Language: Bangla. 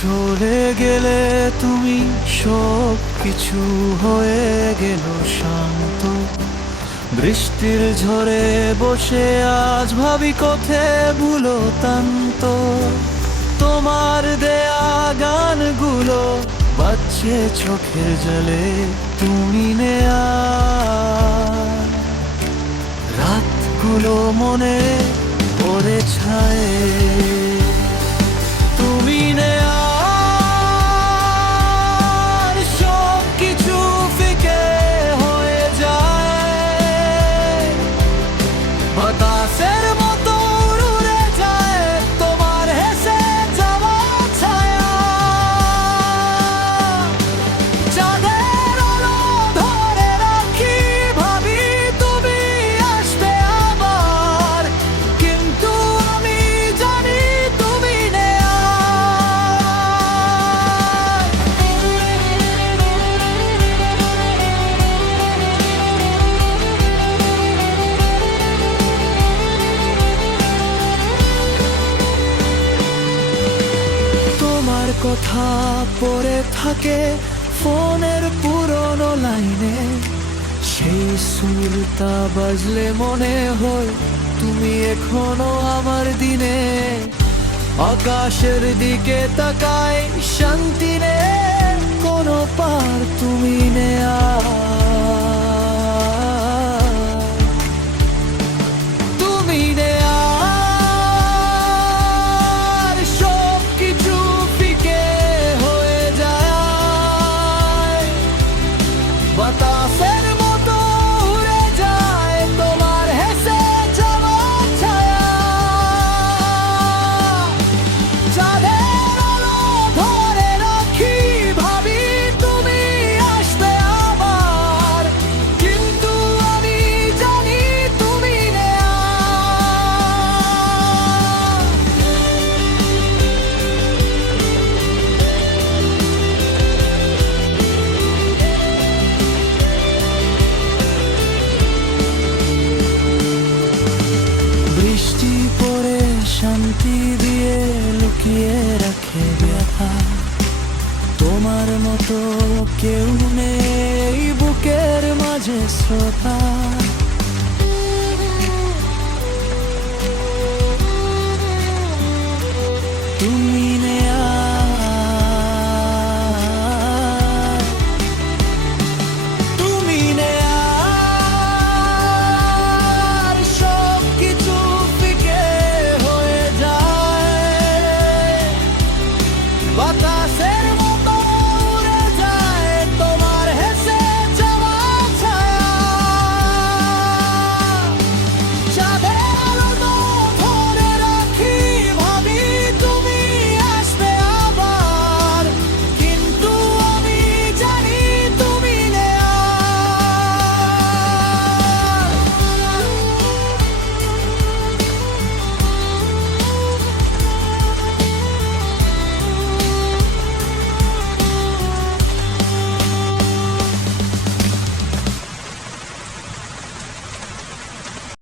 চলে গেলে তুমি সব কিছু হয়ে গেল শান্ত। বৃষ্টির ঝড়ে বসে আজ ভাবি কোথায় ভুলো তান্ত। তোমার দেয়া গানগুলো বাজছে চোখের জলে, তুমি নেয়া রাতগুলো মনে পড়ে ছায়ে, তুমি নেয়া সব কিছু ফিকে হয়ে যায়। বাতাসের মতো উড়ে যায় তোমার হেসে যাওয়া ছায়া। চাঁদের আলো ধরে রাখি, ভাবি তুমি আসবে আবার, কিন্তু আমি জানি তুমি নেয়া। তোমার কথা পড়ে থাকে ফোনের পুরনো লাইনে, সেই সুরটা বাজলে মনে হয় তুমি এখনো আমার দিনে। আকাশের দিকে তাকাই শান্তি নে, কোনো পার তুমি নেয়া। তুমি নেয়া সব কিছু ফিকে হয়ে যায়। বাতাসের মতো উড়ে যায় তোমার হেসে যাওয়া ছায়া। চাঁদের আলো ধরে রাখি, ভাবি তুমি আসবে আবার, কিন্তু আমি জানি তুমি নেয়া। বৃষ্টি পড়ে শান্তি দিয়ে লুকিয়ে রাখে ব্যথা, তোমার মতো কেউ নেই বুকের মাঝে শ্রোতা।